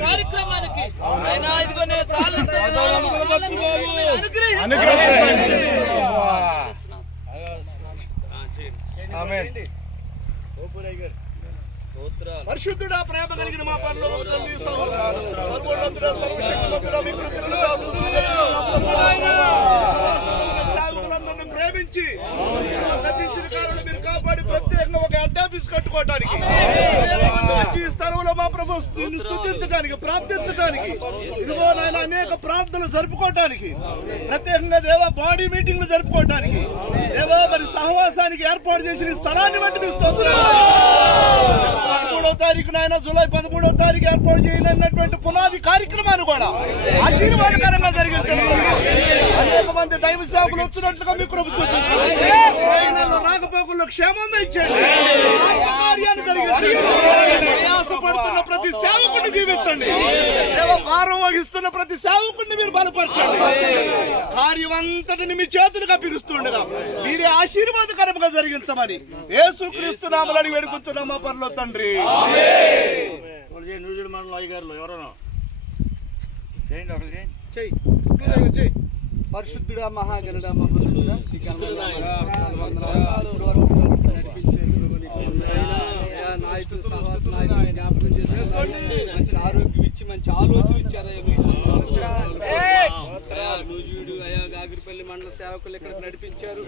కార్యక్రమానికి ఆయన అనుగ్రహించండి. పరిశుద్ధుడా ప్రేమ కలిగిన మా పనులు సర్వోన్నతుడ మీ ప్రేమించి కాలంలో మీరు కాపాడి ప్రత్యేకంగా ఒక ఆఫీస్ కట్టుకోవడానికి స్థలంలో మా ప్రభు నిన్ను స్తుతించడానికి ప్రార్థించడానికి ఇదిగో నాయన అనేక ప్రార్థనలు జరుపుకోవటానికి. ప్రత్యేకంగా దేవా బాడీ మీటింగ్లు జరుపుకోవటానికి. దేవా మరి సహవాసానికి ఏర్పాటు చేసిన స్థలాన్ని బట్టి మీ తారీఖు నాయన జూలై పదమూడవ తారీఖు ఏర్పాటు చేయాలన్నటువంటి పునాది కార్యక్రమాన్ని కూడా ఆశీర్వాదకరంగా జరిగింది అనేక మంది దైవ సేవకులు వచ్చినట్లుగా మీకు కృప రాకపోకల్లో క్షేమంగా ఇచ్చేయండి కార్యాన్ని జరిగింది ప్రయాసపడుతున్న ప్రతి సేవకుడిని దీవించండి. దేవ భారం వహిస్తున్న ప్రతి సేవకుడిని మీరు బలపరచండి. కార్యం అంతటిని మీ చేతులుగా పిలుస్తుండగా మీరే ఆశీర్వాదకరంగా జరిగించమని యేసుక్రీస్తు నామలని వేడుకుంటున్నాం మా పనిలో తండ్రి. నూజిడు మండలం అయ్యగారులు ఎవరన్నా చేయండి ఒకటి చేయండి చెయ్యి పరిశుద్ధుడా మహాగణుడ మహోన్నతుడా ఈ ఘనమైన వందనాలు. ఇప్పుడు వరకు ప్రభుత్వం నడిపించారు. అయ్యా, నాయకులు సహవాస నాయకులు జ్ఞాపకం చేసుకున్నారు. మంచి ఆరోగ్యం ఇచ్చి మంచి ఆలోచన ఇచ్చారయ్యా అయ్యా, అయ్యా గాగిరిపల్లి మండల సేవకులు ఇక్కడ నడిపించారు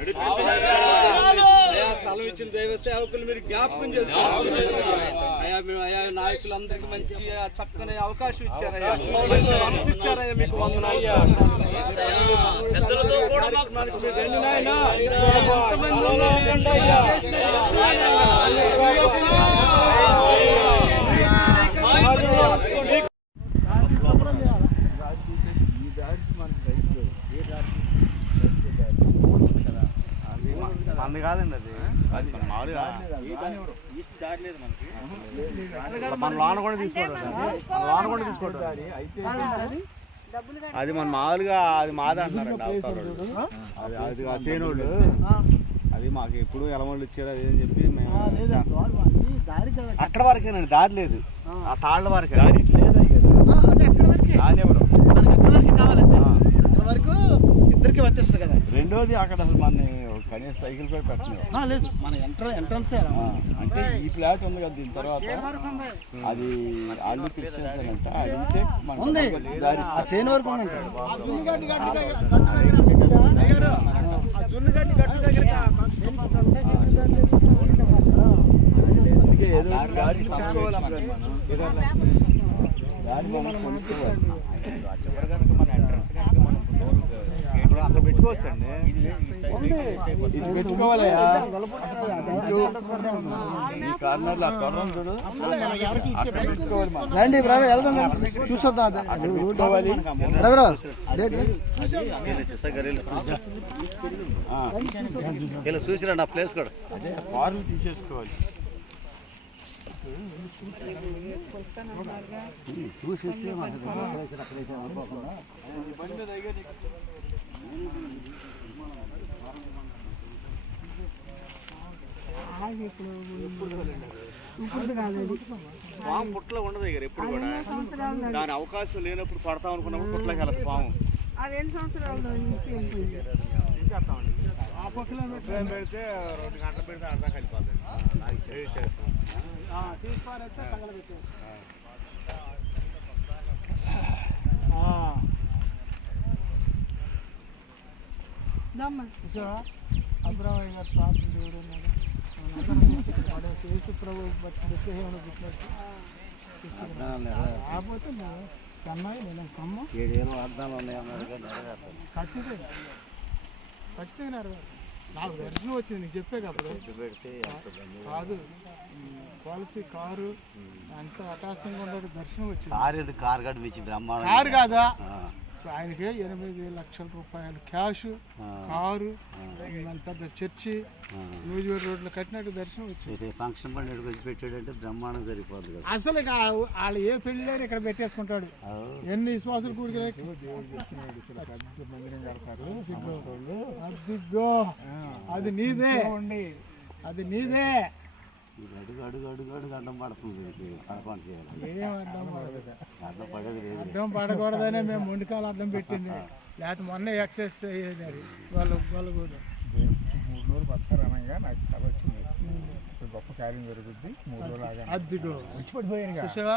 స్థలం ఇచ్చిన దైవ సేవకులు మీరు జ్ఞాపకం చేసుకున్నారు అయ్యా మేము అయ్యా నాయకులందరికీ మంచి చక్కని అవకాశం ఇచ్చారయ్యా ఇచ్చారయ్యా మీకు వందనాలు పెద్దలతో మంది కాదండి అది. అది మామూలుగా మన లోన కూడా తీసుకోవడం మన లోన కూడా తీసుకోవడం అది మన మామూలుగా అది మాదే అంటారండి. అది అది చేనోళ్ళు అది మాకు ఎప్పుడు ఎలమళ్ళు ఇచ్చారు అది అని చెప్పి మేము. అక్కడ వరకేనండి దారి లేదు. ఆ. తాళ్ళ వరకే. దారి వరకు. ఇద్దరికి వర్తిస్తుంది కదా. రెండోది అక్కడ అసలు మన కనీసం సైకిల్ కూడా పెట్టలేదు లేదు మన ఎంట్రన్ ఎంట్రన్స్ ఆ, అంటే ఈ ఫ్లాట్ ఉంది కదా దీని తర్వాత అది వాళ్ళు క్రిస్టియన్స్ అంట అడిగితే ఇస్తారు. చైన్ వరకు అందుకే ఏదో దారి. దారి మనం కొనుక్కోవాలి. ఇప్పుడు అక్కడ పెట్టుకోవచ్చండి. ఇది ఇటు ఈ కార్నర్లో ఆ తొర్రం చూడు. పెట్టుకోవాలి. రండి బ్రదర్ వెళ్దాం చూసొద్దాం అక్కడ పెట్టుకోవాలి. బ్రదర్ ఇలా చూసిరండి ఆ. ప్లేస్ కూడా. ఫార్మ్ పాము పుట్టలో ఉండదు దగ్గర ఎప్పుడు కూడా. దాని అవకాశం లేనప్పుడు పడతాం అనుకున్నప్పుడు పుట్టలోకి వెళ్ళదు పాము. తీసేస్తామండి ఆ పక్కలో పెడితే రెండు గంటలు పెడితే అర్థం కలిపోతుంది. గారు ప్రార్థన దేవుడు ఉన్నాడు. యేసు ప్రభు బట్టి పుట్టినట్టు కాకపోతే చెన్నై నేను ఖమ్మం ఏడేళ్ళు వాగ్దానాలు ఉన్నాయన్నారు ఖచ్చితంగా ఖచ్చితంగా నెరవేరు నాకు దర్శనం వచ్చింది నీకు చెప్పే అప్పుడు పెడితే కాదు పాలసీ కారు అంత అటాసంగా ఉండదు దర్శనం వచ్చింది కారు ఇది కారు గడ్డ మించి కారు కాదా ఆయనకి ఎనిమిది లక్షల రూపాయలు క్యాష్ కారు పెద్ద చర్చి. నూజివేడు రోడ్లో కట్టినట్టు దర్శనం వచ్చింది. ఫంక్షన్ వచ్చి పెట్టాడంటే బ్రహ్మాండం సరిపోద్ది కదా. అసలు వాళ్ళు ఏ పెళ్ళి ఇక్కడ పెట్టేసుకుంటాడు. ఎన్ని విశ్వాసాలు కూడికి అదిగో అది నీదే. అది నీదే. అడుగు అడుగు అడుగు అడుగు అడ్డం పడుతుంది. పడపని చేయాలి ఏం అడ్డం పడదు. అడ్డం పడేది లేదు. అడ్డం పడకూడదనే మేము మొండికాలు అడ్డం పెట్టింది. లేకపోతే మొన్న ఎక్సైజ్ అయ్యేది అది వాళ్ళు వాళ్ళు కూడా. మూడు రోజులు పడతారు అనగా నాకు కథ వచ్చింది. ఇప్పుడు గొప్ప కార్యం జరుగుద్ది. మూడు రోజులు ఆగా అద్దిగో వచ్చి పడిపోయాను